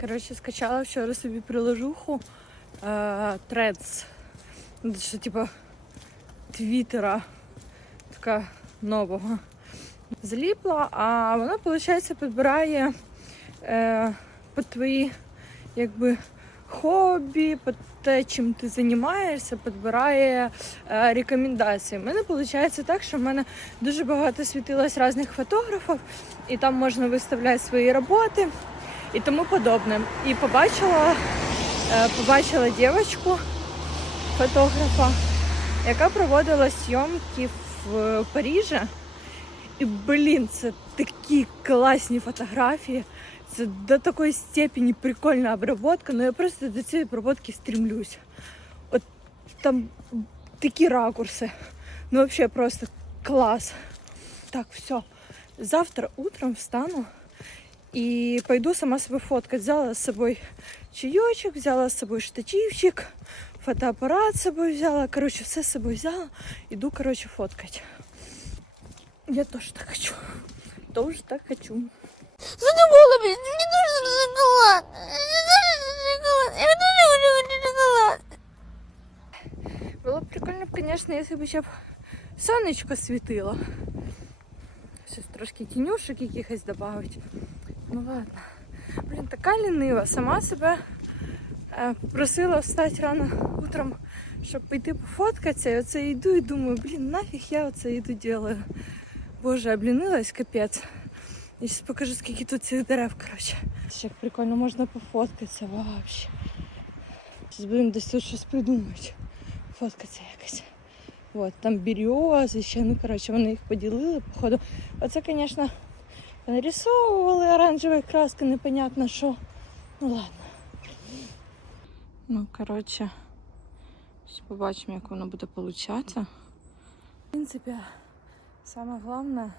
Коротше, скачала вчора собі приложуху Threads. Ну, Що типа твіттера така нового. Заліпла, а вона, виходить, підбирає е, під твої якби, хобі, під те, чим ти займаєшся, підбирає е, рекомендації. У мене виходить так, що в мене дуже багато світилось різних фотографів, і там можна виставляти свої роботи і тому подобне. І побачила, е, побачила дівчинку, фотографа, яка проводила зйомки в Парижі. І, блін, це такі класні фотографії. Це до такої степені прикольна обработка, але я просто до цієї обработки стремлюсь. От там такі ракурси. Ну, взагалі просто клас. Так, все. Завтра утром встану и пойду сама себе фоткать. Взяла с собой чаечек, взяла с собой штативчик, фотоаппарат с собой взяла. Короче, все с собой взяла. Иду, короче, фоткать. Я тоже так хочу. Тоже так хочу. Задумала, блин, мне нужен шоколад. Мне нужен шоколад. Я тоже хочу шоколад. Було б прикольно, б, звісно, якщо б ще б сонечко світило. Щось трошки тінюшок якихось додати. Ну ладно. Блін, така лінива. Сама себе е, попросила встати рано утром, щоб піти пофоткатися. І оце йду і думаю, блін, нафіг я оце йду делаю. Боже, облінилась капець. Я зараз покажу, скільки тут цих дерев, коротше. Як прикольно можна пофоткатися вообще. Зараз будемо десь тут щось придумати. Фоткатися якось. От, там берези ще, ну коротше, вони їх поділили, походу. Оце, звісно, нарисовували оранжевою краскою, непонятно що. Ну ладно. Ну, коротше, побачимо, як воно буде получатися. В принципі, саме головне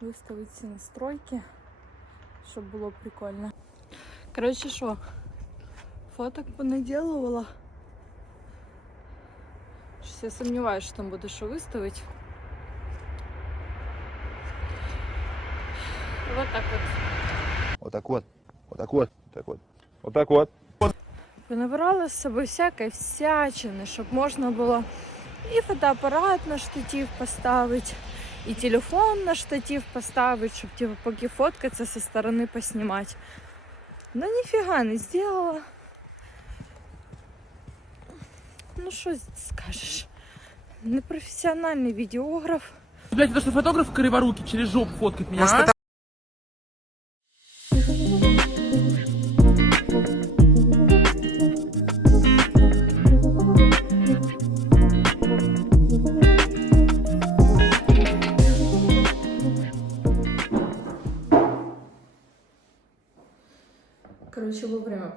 виставити ці настройки, щоб було прикольно. Коротше, що, фоток понаділувала. Щось я сумніваюся, що там буде що виставити. так от. Вот так вот. Вот так вот. Так вот. Вот так вот. Понабирала з собою всякої всячини, щоб можна було і фотоапарат на штатив поставити, і телефон на штатив поставити, щоб типу, поки фоткатися зі сторони поснімати. Ну ніфіга не зробила. Ну що скажеш? Непрофесіональний відеограф. Блять, это что фотограф криворукий через жопу фоткать меня, Может, а? это-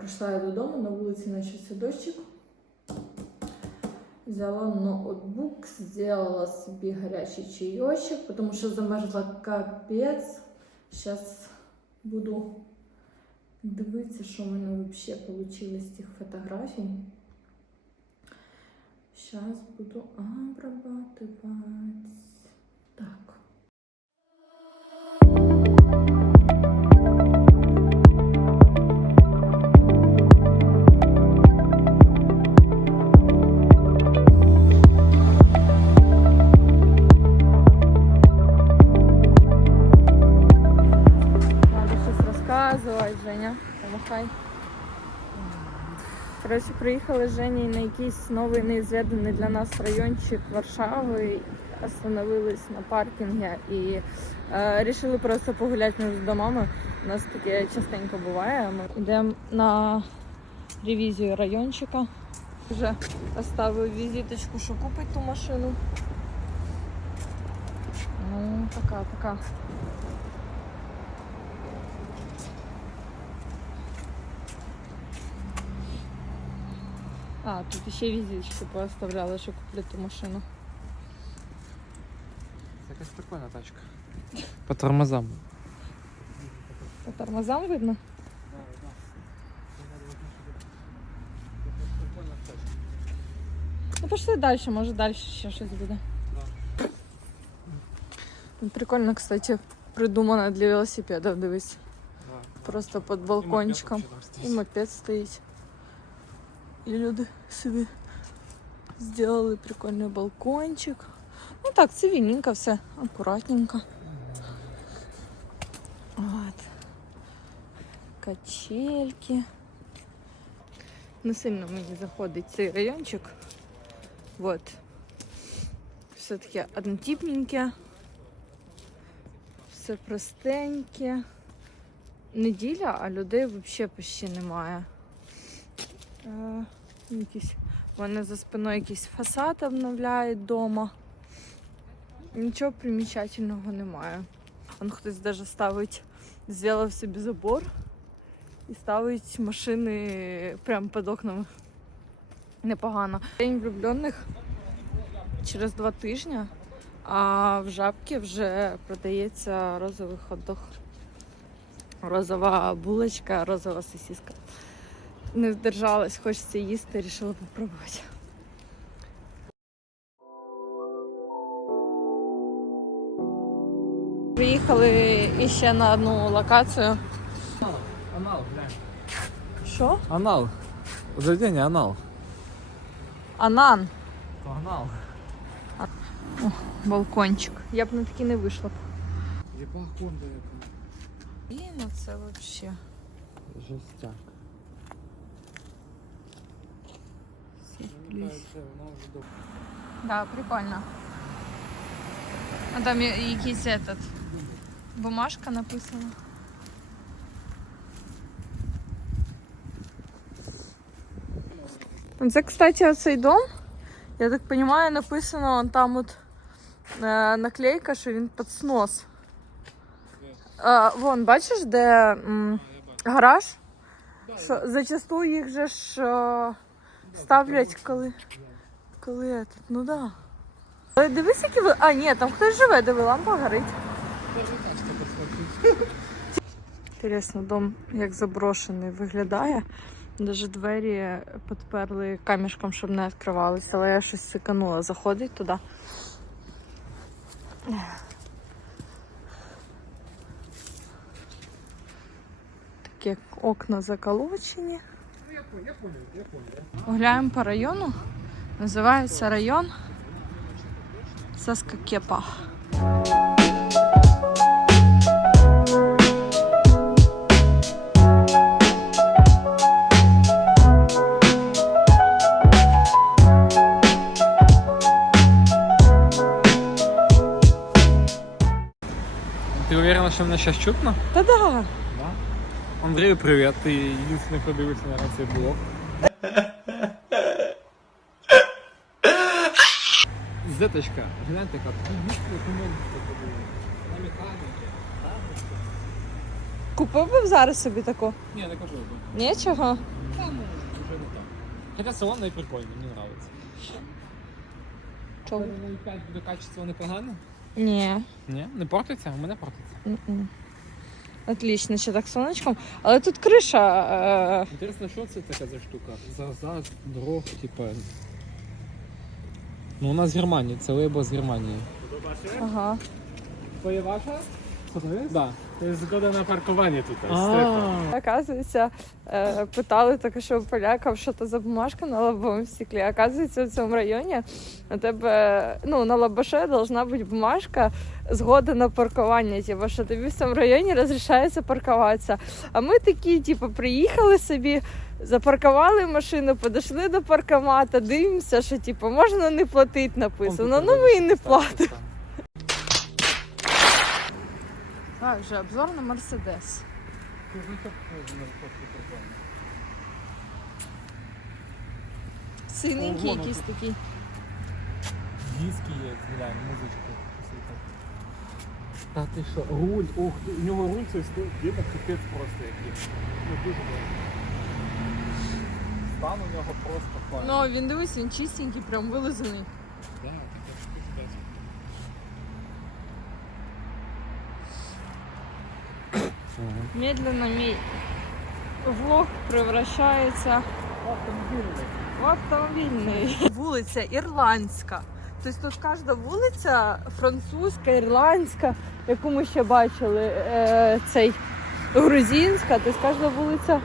прийшла я додому, на вулиці почався дощик. Взяла ноутбук, сделала собі гарячий чайочок, тому що замерзла капець. Зараз буду дивитися, що в мене взагалі вийшло з цих фотографій. Зараз буду обрабатывать. Так. Коротше, приїхали з Женєю на якийсь новий неізведаний для нас райончик Варшави. Остановились на паркінгі і е, рішили просто погуляти між домами. У нас таке частенько буває. Ми йдемо на ревізію райончика. Вже поставив візиточку, що купить ту машину. Ну, така, така. А, тут ще візиточки пооставляли, що куплять ту машину. Якась прикольна тачка. По тормозам. По тормозам видно? Ну пошли далі, може далі ще щось буде. Тут Прикольно, кстати, придумано для велосипедів, дивись. Просто під балкончиком. І мопед стоїть. І люди собі зробили прикольний балкончик. Ну так, цивільненько все, акуратненько. От. Качельки. Не сильно мені заходить цей райончик. Вот. Все таке однотипненьке. Все простеньке. Неділя, а людей взагалі почти немає. Е, якісь, у мене за спиною якийсь фасад обновляють вдома. Нічого примічательного немає. Он хтось навіть ставить, зробив собі забор і ставить машини прямо під окнами. Непогано. День влюблених через два тижні, а в жабці вже продається розовий хот-дог. Розова булочка, розова сосиска. Не вдержалась, хочеться їсти, вирішила попробувати. Приїхали іще на одну локацію. Анал, глянь. Що? Анал. Заведение анал. Анан. Погнал. Балкончик. Я б на такі не вийшла б. Єба Хонда яка. І на це взагалі. Жестяк. Да, прикольно. А там якийсь этот. Бумажка написана. Це, кстати, оцей дом. Я так розумію, написано вон там от е, наклейка, що він під снос. Е, вон, бачиш, де м, гараж? Що, зачасту їх же ж е, ставлять, коли. Коли этот, ну да. Але дивись, які ви. А, ні, там хтось живе, диви, лампа горить. Інтересно, дом як заброшений виглядає. Даже двері підперли камішком, щоб не відкривалися, але я щось сиканула. Заходить туди. Такі окна заколочені. Гуляємо по району. Називається район Саскакепа. Ты уверена, что меня сейчас чутно? Та-да! Да. Андрею привет, ты единственный, кто дивиться на цей блог. Зеточка, гляньте, яка документика подивилася. На механіки. Купив би зараз собі таку? Ні, не кажу. Нічого. Там вже не так. Хоча салон прикольний, мені подобається. Чого? 5 буде качество непогане? Ні. Ні, не портиться, у мене портиться. М-м. Отлично, ще так сонечком. Але тут криша. Е... Інтересно, що це така за штука? За, за дорог, типа. Ну, у нас з Германії, це лейбл з Германії. Ага. Твоє ваша? Так. Да. To jest zgoda na parkowanie tutaj, strefa. Оказується, е, питали таке, що у поляків, що то за бумажка на лобовому стеклі. Оказується, в цьому районі у тебе ну, на лобаше должна бути бумажка згода на паркування. Типу, що тобі в цьому районі розрішається паркуватися. А ми такі, типу, приїхали собі. Запаркували машину, підійшли до паркомата, дивимося, що типу, можна не платити написано. Ну ми і не платимо. Так, вже обзор на Мерседес. Синенький Ого, ну якийсь такий. Диски є, глянь, музичку. Та ти що, руль, ох, у нього руль цей стоїть, где-то капець просто який. Ну, дуже добре. Стан у нього просто файн. Ну, він дивись, він чистенький, прям вилизаний. Да, така штука. Медленно мій влог превращається в автомобільний. Вулиця ірландська. Тобто тут кожна вулиця французька, ірландська, яку ми ще бачили, е, цей грузинська, тобто кожна вулиця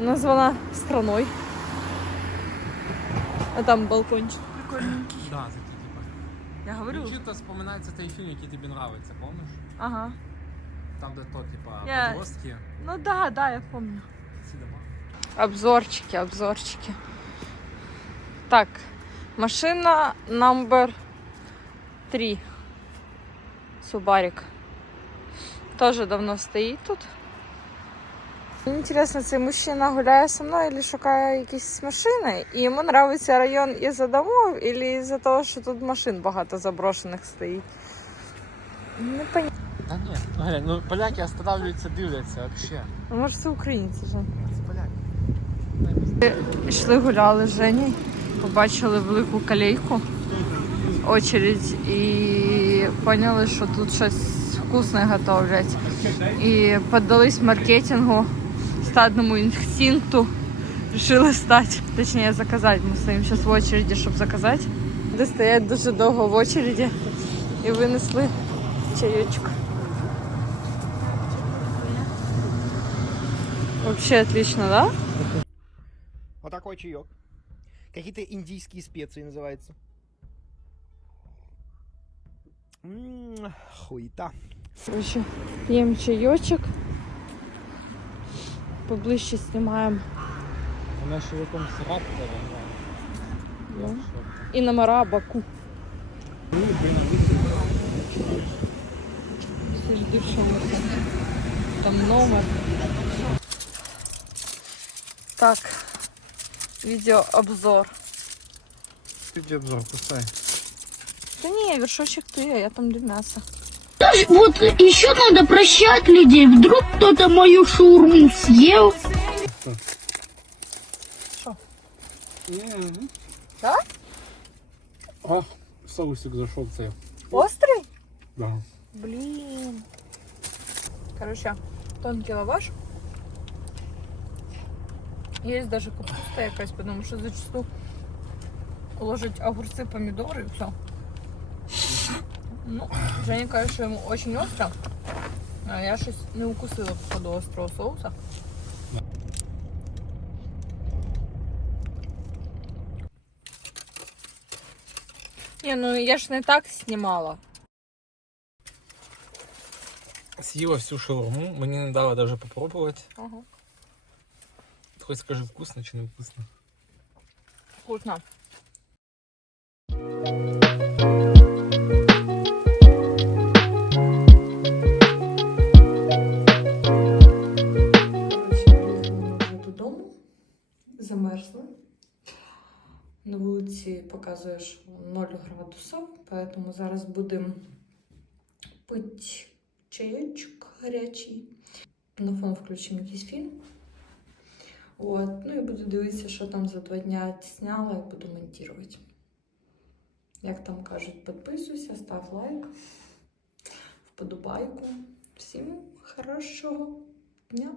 названа страною. А там балкончик прикольненький. Да, такі, типа. Я говорю. Чисто вспоминається той фільм, який тобі нравиться, помниш? Ага. Там, де то, типа, Я- подростки. Ну да, да, я помню. Ці дома. Обзорчики, обзорчики. Так, машина номер 3. Субарик. Тоже давно стоїть тут. Мені Інтересно, цей мужчина гуляє со мною или шукає якісь машини, і йому подобається район із-за домов, или із-за того, що тут машин багато заброшених стоїть. Не понятно. Та ні, ну глянь, ну поляки останавливаються, дивляться, вообще. Може, це українці вже. Це поляки. Йшли гуляли з Женєю, побачили велику калейку, очередь і поняли, що тут щось вкусне готовлять. І піддались маркетингу, стадному інстинкту, вирішили стати. Точніше, заказати. Ми стоїмо зараз в очереді, щоб заказати. Де стоять дуже довго в очереді і винесли чайочок. Вообще отлично, да? Вот такой чаек. Какие-то индийские специи называется. М, Хуета. Короче, п'ємо чайочок. Поближче знімаємо Вона ще в якомусь рапторі, Ну. і номера Баку. Всі ждуть, що ми там. Там номер. Так, відеообзор. Ти обзор, пускай. Та ні, вершочок ти, а я там для м'яса. Вот еще надо прощать людей. Вдруг кто-то мою шаурму съел. Так? А, соусик зайшов цей. Острий? Да. Блін. Короче, тонкий лаваш. Есть даже капуста якась, потому что зачастую ложить огурцы, помидоры и все. Ну, Женя каже, що йому очень остро, а я щось не укусила походу острого соуса. Не, ну я ж не так знімала. Съела всю шаурму, мені не дала даже попробовать. Ага. Хоть скажи, вкусно чи не вкусно. Вкусно. додому. Замерзли. На вулиці показує, що 0 градусів, тому зараз будемо пити чайочок гарячий. На фон включимо якийсь фільм. От. Ну і буду дивитися, що там за два дня зняла і буду монтувати. Як там кажуть, підписуйся, став лайк, вподобайку. Всім хорошого дня!